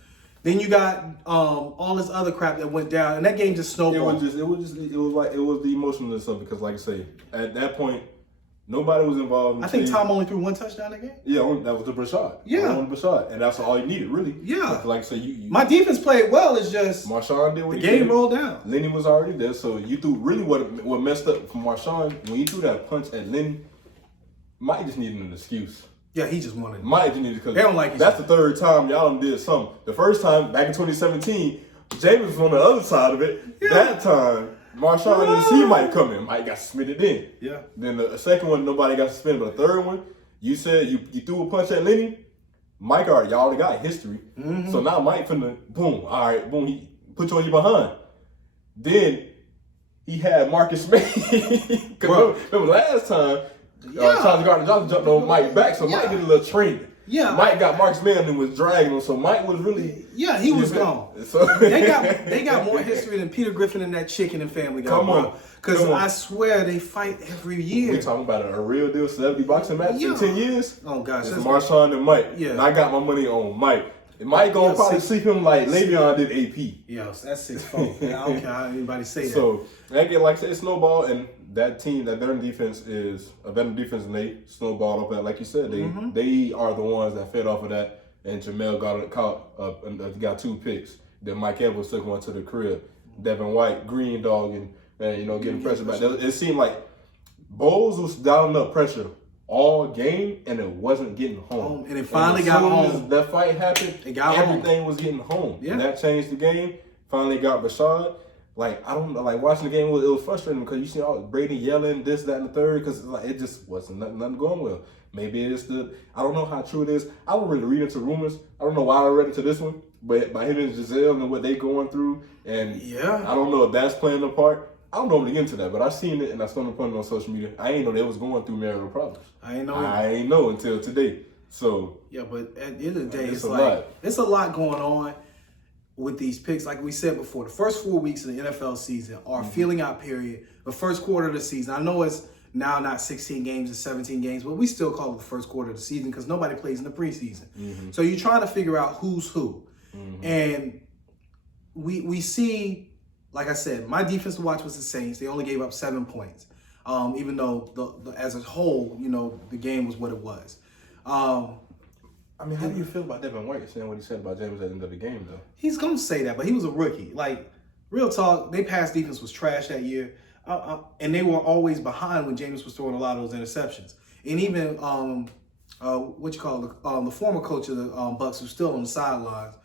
Then you got all this other crap that went down, and that game just snowballed. It was the emotionalness of it because, like I say, at that point, nobody was involved. I think Tom only threw 1 touchdown that game. Yeah, that was the Brashad. Yeah, Brashad, and that's all you needed, really. Yeah, like I say, my defense played well. It's just Marshawn did what the game rolled down. Lenny was already there, so you threw really what messed up for Marshawn when you threw that punch at Lenny. Mike just needed an excuse. Yeah, he just wanted. Mike just needed because they don't like each that's the 3rd time y'all done did something. The first time back in 2017, James was on the other side of it. Yeah. That time. Marshawn didn't see Mike coming. Mike got suspended then. Yeah. Then the second one, nobody got suspended. But the third one, you said you threw a punch at Lenny. Mike y'all already got history. Mm-hmm. So now Mike finna, boom, all right, boom, he put you on your behind. Then he had Marcus May. remember last time, Charles Gardner-Johnson jumped on Mike back, so Mike did a little training. Yeah, Mike got Marcus May and was dragging him, so Mike was really he was gone. So they got more history than Peter Griffin and that chicken and Family Guy. Come on, because I swear they fight every year. We talking about a real deal celebrity boxing match in 10 years. Oh gosh, it's Marshawn and Mike. Yeah, and I got my money on Mike. Mike gonna probably sleep him like Le'Veon did AP. Yes, that's 6-4. I don't care how anybody say that. So again, like I said, it's snowball, and that team, that veteran defense is a veteran defense, and they snowballed off that. Like you said, they are the ones that fed off of that. And Jamel got 2 picks. Then Mike Evans took one to the crib. Devin White, green dog, and getting pressure back. It seemed like Bowles was dialing up pressure all game, and it wasn't getting home. And it finally got home. That fight happened, everything was getting home. Yeah. And that changed the game. Finally got Rashad. Like, I don't know, like watching the game, it was frustrating because you see all Brady yelling this, that, and the third, because like, it just wasn't nothing going well. Maybe it's I don't know how true it is. I don't really read into rumors. I don't know why I read into this one, but by him and Giselle and what they going through, and I don't know if that's playing a part. I don't know when to get into that, but I seen it and I started putting it on social media. I ain't know they was going through marital problems. I ain't know until today. So yeah, but at the end of the day, it's a lot going on with these picks. Like we said before, the first 4 weeks of the NFL season are feeling out period. The first quarter of the season. I know it's now not 16 games, it's 17 games, but we still call it the first quarter of the season because nobody plays in the preseason. So you're trying to figure out who's who. And we see, like I said, my defense to watch was the Saints. They only gave up 7 points, even though as a whole, the game was what it was. I mean, how do you feel about Devin White saying what he said about James at the end of the game, though? He's going to say that, but he was a rookie. Like, real talk, their pass defense was trash that year. And they were always behind when James was throwing a lot of those interceptions. And even, the former coach of the Bucs, who's still on the sidelines,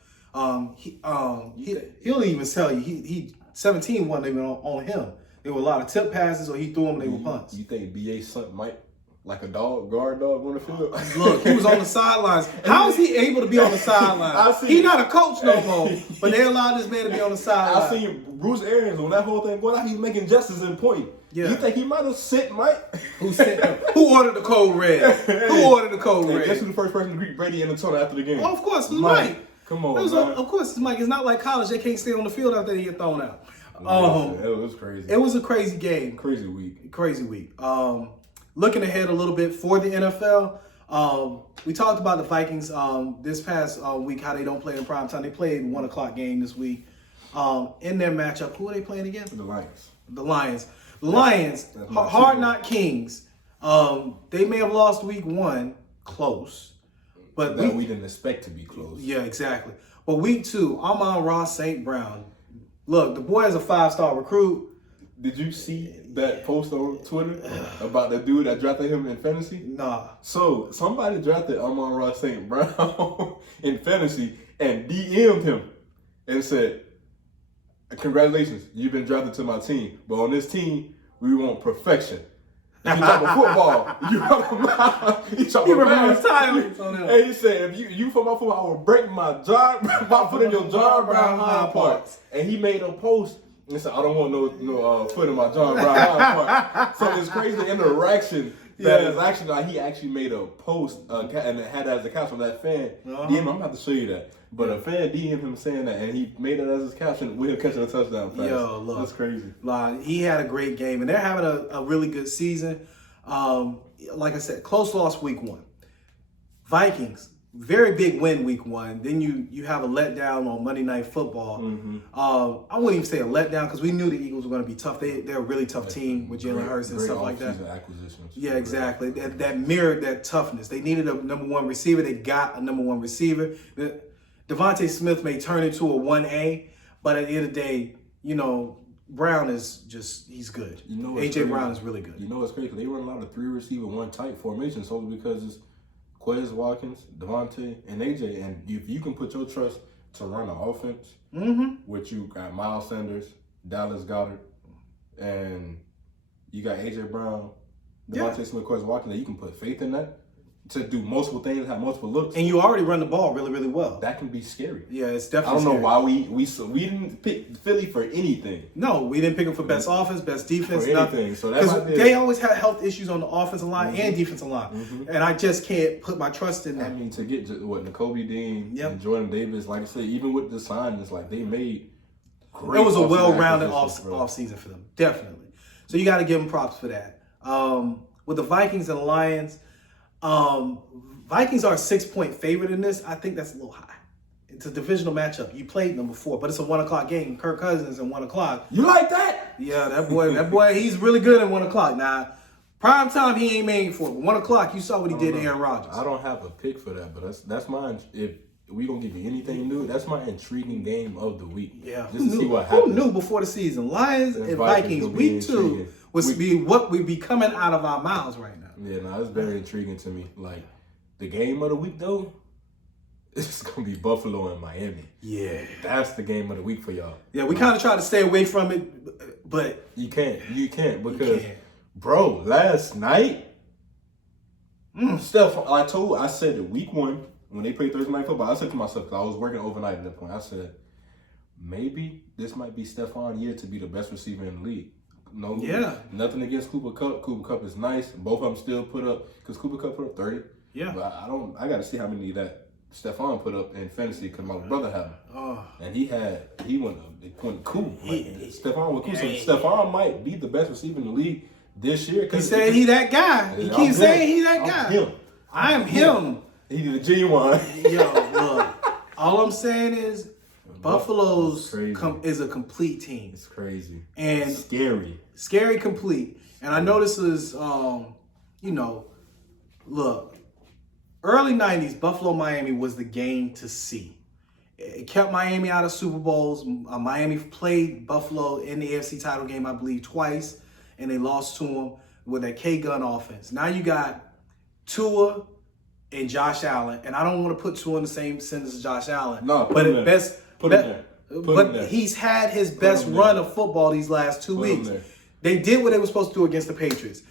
he'll even tell you, he 17 wasn't even on him. There were a lot of tip passes, or he threw them and they were punts. You think B.A. something might, like a guard dog on the field? Look, he was on the sidelines. How is he able to be on the sidelines? He's not a coach no more, but they allowed this man to be on the sidelines. I seen Bruce Arians when that whole thing going out, he was making gestures and pointing. Yeah. You think he might have sent Mike? Who ordered the code red? Who ordered the code red? Guess who the first person to greet Brady in the tunnel after the game? Oh, of course, it was Mike. Come on, man. Of course, it's Mike. It's not like college. They can't stay on the field after they get thrown out. It was crazy. It was a crazy game. Crazy week. Looking ahead a little bit for the NFL, we talked about the Vikings this past week, how they don't play in prime time. They played 1 o'clock game this week. In their matchup, who are they playing again? The Lions. Hard Knock Kings. They may have lost week 1 close. But we didn't expect to be close. Yeah, exactly. But week 2, Amon-Ra St. Brown. Look, the boy is a 5-star recruit. Did you see that post on Twitter about the dude that drafted him in fantasy? Nah. So somebody drafted Amon-Ra St. Brown in fantasy and DM'd him and said, "Congratulations, you've been drafted to my team. But on this team, we want perfection. If you talk about football, you talk about basketball." And he said, "If you for my football, I will break my foot in your John Brown hind parts." And he made a post. He said, "I don't want no foot in my John Brown hind part." So it's crazy interaction. That is actually like he actually made a post and it had that as a caption. That fan DM, I'm about to show you that. But a fan DM'd him saying that, and he made it as his caption with him catching a touchdown pass. Yo, look, that's crazy. He had a great game, and they're having a really good season. Like I said, close loss week 1. Vikings, very big win week 1. Then you have a letdown on Monday Night Football. I wouldn't even say a letdown because we knew the Eagles were going to be tough. They're a really tough team with Jalen Hurts and stuff like that. Acquisitions. Yeah, exactly. That mirrored that toughness. They needed a number 1 receiver. They got a number 1 receiver. Devontae Smith may turn into a 1A, but at the end of the day, Brown is he's good. A.J. Brown is really good. You know what's crazy? They run a lot of 3 receiver, 1 tight formation solely because it's Quez Watkins, Devontae, and A.J. And if you can put your trust to run an offense, which you got Miles Sanders, Dallas Goedert, and you got AJ Brown, Yeah. Devontae Smith, Quez Watkins, that you can put faith in that to do multiple things, have multiple looks. And you already run the ball really, really well. That can be scary. Yeah, it's I definitely don't know scary. why we didn't pick Philly for anything. No, we didn't pick them for best offense, best defense, For nothing. anything. So that's They always had health issues on the offensive line and defensive line. And I just can't put my trust in I that. mean, to get N'Kobe Dean Yep. and Jordan Davis, like I said, even with the signings, like they made great. It was a offensive well-rounded acquisitions, bro. off season for them, definitely. So you got to give them props for that. With the Vikings and the Lions, Vikings are a 6-point favorite in this. I think that's a little high. It's a divisional matchup. You played them before, but it's a 1 o'clock game. Kirk Cousins at 1 o'clock. You like that? Yeah, that boy, he's really good at 1 o'clock. Now, prime time he ain't made for it. But 1 o'clock, you saw what he did to Aaron Rodgers. I don't have a pick for that, but that's mine. If we gonna give you anything new, that's my intriguing game of the week. Yeah, just to see what happens. Who knew before the season? Lions and Vikings Vikings, will be week 2 intriguing. would be what would be coming out of our mouths right now. Yeah, no, it's very intriguing to me. Like the game of the week though, it's gonna be Buffalo and Miami. Yeah. That's the game of the week for y'all. Yeah, we kind of try to stay away from it, but You can't because, can't. bro, last night, Steph, I said that week 1 when they played Thursday night football, I said to myself, because I was working overnight at that point, I said, maybe this might be Stephon's year to be the best receiver in the league. No, nothing against Cooper Kupp. Cooper Kupp is nice. Both of them still put up, because Cooper Kupp put up 30. Yeah. But I got to see how many that Stephon put up in fantasy because my brother had him. And he went cool. Stephon went cool. So Stephon might be the best receiver in the league this year. He said he that guy. He keeps saying he that guy. Him. I am him. He did a genuine. Yo, look. All I'm saying is Buffalo's crazy. is a complete team. It's crazy. And scary complete. And I know this is, look, early 90s, Buffalo, Miami was the game to see. It kept Miami out of Super Bowls. Miami played Buffalo in the AFC title game, I believe, twice, and they lost to them with that K-gun offense. Now you got Tua and Josh Allen, and I don't want to put Tua in the same sentence as Josh Allen. No, but at best, Put him there. But he's had his best run of football these last 2 weeks. They did what they were supposed to do against the Patriots.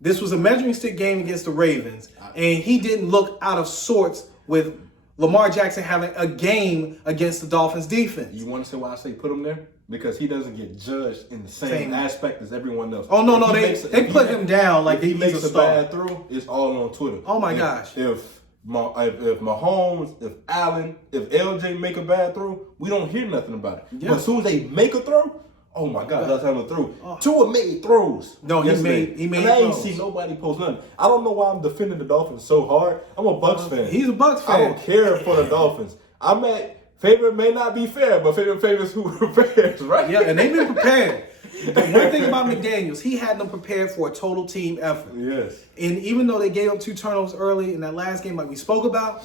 This was a measuring stick game against the Ravens, and he didn't look out of sorts with Lamar Jackson having a game against the Dolphins defense. You want to say why I say put him there? Because he doesn't get judged in the same aspect as everyone else. Oh, no, they put him down like he makes a a bad throw, it's all on Twitter. Oh, my gosh. If Mahomes, if Allen, if LJ make a bad throw, we don't hear nothing about it. Yeah. But as soon as they make a throw, oh my God, that's having a throw. Tua made throws. No, he made and I ain't throws. see nobody post nothing. I don't know why I'm defending the Dolphins so hard. I'm a Bucks fan. He's a Bucks fan. I don't care for the Dolphins. I'm at favorite may not be fair, but favorite favors who prepares, right? Yeah, and they've been prepared. The one thing about McDaniels, he had them prepared for a total team effort. Yes. And even though they gave up 2 turnovers early in that last game, like we spoke about,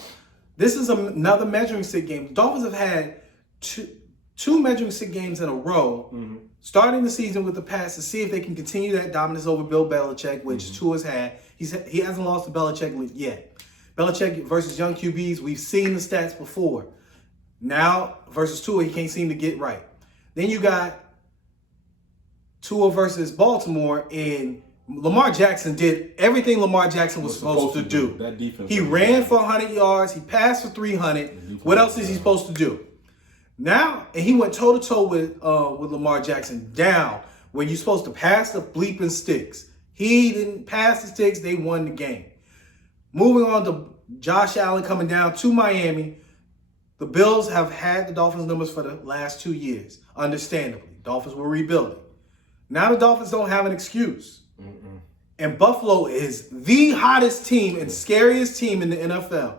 this is another measuring stick game. The Dolphins have had two measuring stick games in a row, starting the season with the Pats to see if they can continue that dominance over Bill Belichick, which Tua's had. He hasn't lost to Belichick yet. Belichick versus young QBs, we've seen the stats before. Now versus Tua, he can't seem to get right. Then you got Tua versus Baltimore, and Lamar Jackson did everything Lamar Jackson was supposed to do. That defense. He ran for 100 yards. He passed for 300. What else is he supposed to do? Now, and he went toe-to-toe with Lamar Jackson down when you're supposed to pass the bleeping sticks. He didn't pass the sticks. They won the game. Moving on to Josh Allen coming down to Miami. The Bills have had the Dolphins' numbers for the last 2 years, understandably. Dolphins were rebuilding. Now the Dolphins don't have an excuse. And Buffalo is the hottest team and scariest team in the NFL.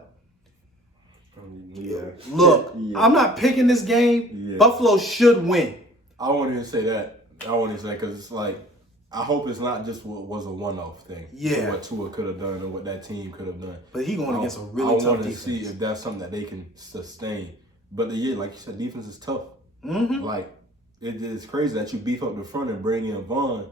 Yeah. Look, I'm not picking this game. Yeah. Buffalo should win. I won't even say that. I won't even say because it's like, I hope it's not just what was a one-off thing. Yeah. What Tua could have done or what that team could have done. But he going against a really tough defense. I want to see if that's something that they can sustain. But like you said, defense is tough. Like, it is crazy that you beef up the front and bring in Vaughn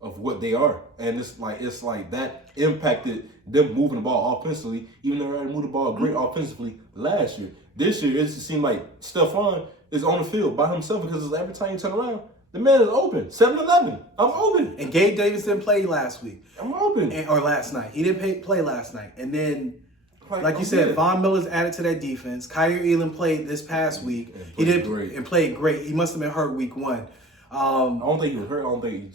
of what they are. And it's like that impacted them moving the ball offensively, even though they moved the ball great offensively last year. This year, it just seemed like Stephon is on the field by himself because every time you turn around, The man is open. 7-11. I'm open. And Gabe Davis didn't play last week. I'm open. Or last night. He didn't play last night. And then, like you said, Von Miller's added to that defense. Kyrie Elam played this past week. He did great. And played great. He must have been hurt week 1. I don't think he was hurt. I don't think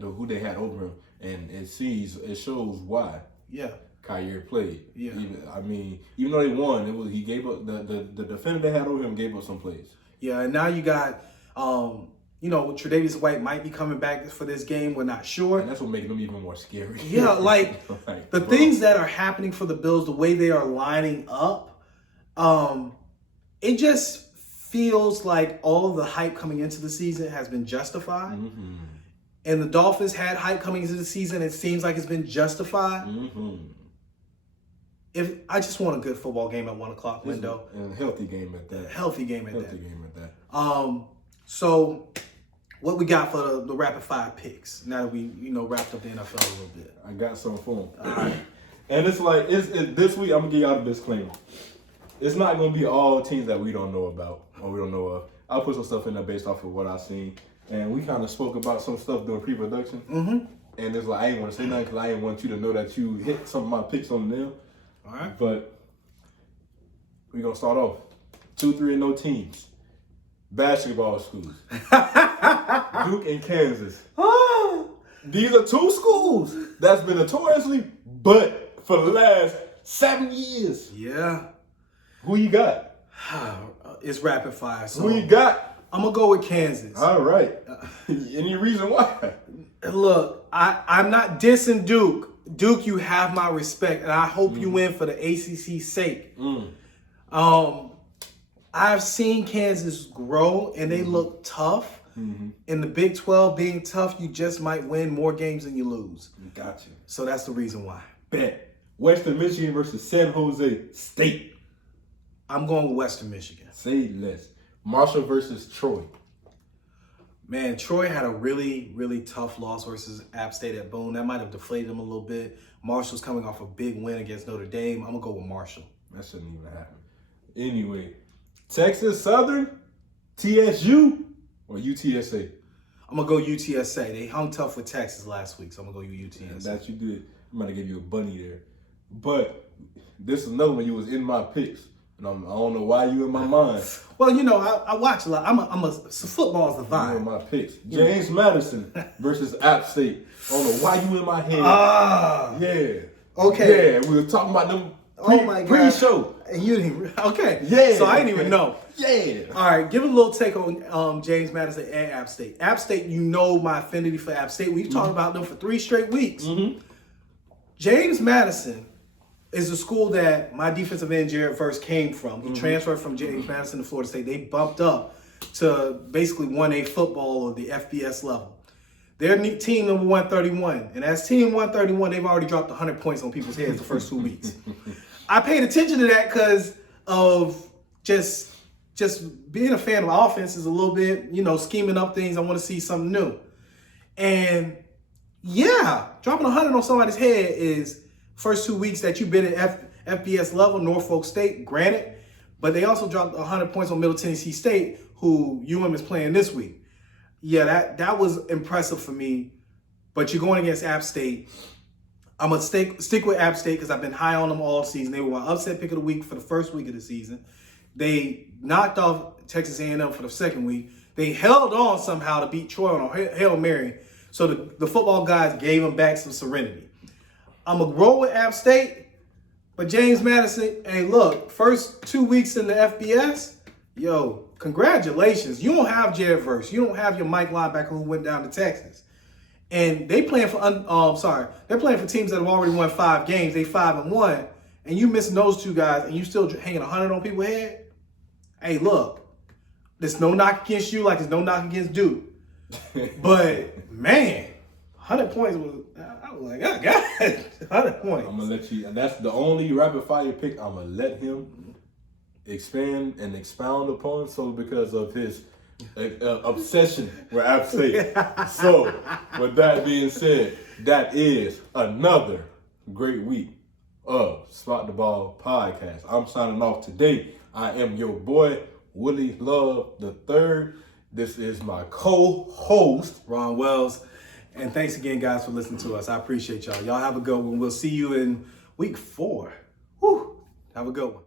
who they had over him, and it shows why. Yeah. Kyrie played. Yeah. Even though they won, he gave up the defender they had over him gave up some plays. Yeah, and now you got Tre'Davious White might be coming back for this game. We're not sure. And that's what makes them even more scary. Yeah, things that are happening for the Bills, the way they are lining up, it just feels like all of the hype coming into the season has been justified. Mm-hmm. And the Dolphins had hype coming into the season. It seems like it's been justified. Mm-hmm. If I just want a good football game at 1 o'clock window. And a healthy game at that. Healthy game at that. So what we got for the rapid fire picks now that we wrapped up the NFL a little bit? I got something for them. All right. And it's like it's this week I'm gonna give y'all a disclaimer. It's not gonna be all teams that we don't know about or we don't know of. I'll put some stuff in there based off of what I've seen. And we kind of spoke about some stuff during pre-production. Mm-hmm. And it's like I ain't want to say nothing because I didn't want you to know that you hit some of my picks on the nail. All right. But we're going to start off. 2-3-0 teams. Basketball schools. Duke and Kansas. These are two schools that's been notoriously but for the last 7 years. Yeah. Who you got? It's rapid fire. So who you got? I'm going to go with Kansas. All right. Any reason why? Look, I'm not dissing Duke. Duke, you have my respect, and I hope you win for the ACC's sake. I've seen Kansas grow, and they look tough. In the Big 12 being tough, you just might win more games than you lose. Gotcha. So that's the reason why. Bet. Western Michigan versus San Jose State. I'm going with Western Michigan. Say less. Marshall versus Troy. Man, Troy had a really, really tough loss versus App State at Boone. That might have deflated them a little bit. Marshall's coming off a big win against Notre Dame. I'm going to go with Marshall. That shouldn't even happen. Anyway, Texas Southern, TSU, or UTSA? I'm going to go UTSA. They hung tough with Texas last week, so I'm going to go UTSA. And that you did. I'm going to give you a bunny there. But this is another one you was in my picks. And I don't know why you in my mind. Well, I watch a lot. So football's the vibe. You in my picks. James Madison versus App State. I don't know why you in my head. Yeah. Okay. Yeah, we were talking about them my God. pre-show. And you didn't. Okay. Yeah. So I didn't even know. Yeah. All right. Give a little take on James Madison and App State. App State, my affinity for App State. We've talked about them for 3 straight weeks. Mm-hmm. James Madison is the school that my defensive end, Jared Verse, came from. He transferred from James Madison to Florida State. They bumped up to basically 1A football or the FBS level. They're team number 131. And as team 131, they've already dropped 100 points on people's heads the first 2 weeks. I paid attention to that because of just being a fan of offenses a little bit, scheming up things. I want to see something new. And yeah, dropping 100 on somebody's head is first 2 weeks that you've been at FBS level, Norfolk State, granted, but they also dropped 100 points on Middle Tennessee State, who UM is playing this week. Yeah, that was impressive for me, but you're going against App State. I'm going to stick with App State because I've been high on them all season. They were my upset pick of the week for the first week of the season. They knocked off Texas A&M for the second week. They held on somehow to beat Troy on a Hail Mary, so the football guys gave them back some serenity. I'm going to roll with App State, but James Madison, hey, look, first 2 weeks in the FBS, congratulations. You don't have Jared Verse. You don't have your Mike linebacker who went down to Texas. And they playing for they're playing for teams that have already won 5 games. They 5-1, and you missing those 2 guys, and you still hanging 100 on people's head. Hey, look, there's no knock against you, like there's no knock against Duke. But man, 100 points was. I was like, oh God, 100 points. I'm gonna let you. And that's the only rapid fire pick. I'm gonna let him expand and expound upon, so because of his obsession with App State. So, with that being said, that is another great week of Spot the Ball podcast. I'm signing off today. I am your boy, Willie Love III. This is my co-host, Ron Wells. And thanks again, guys, for listening to us. I appreciate y'all. Y'all have a good one. We'll see you in week 4. Whew. Have a good one.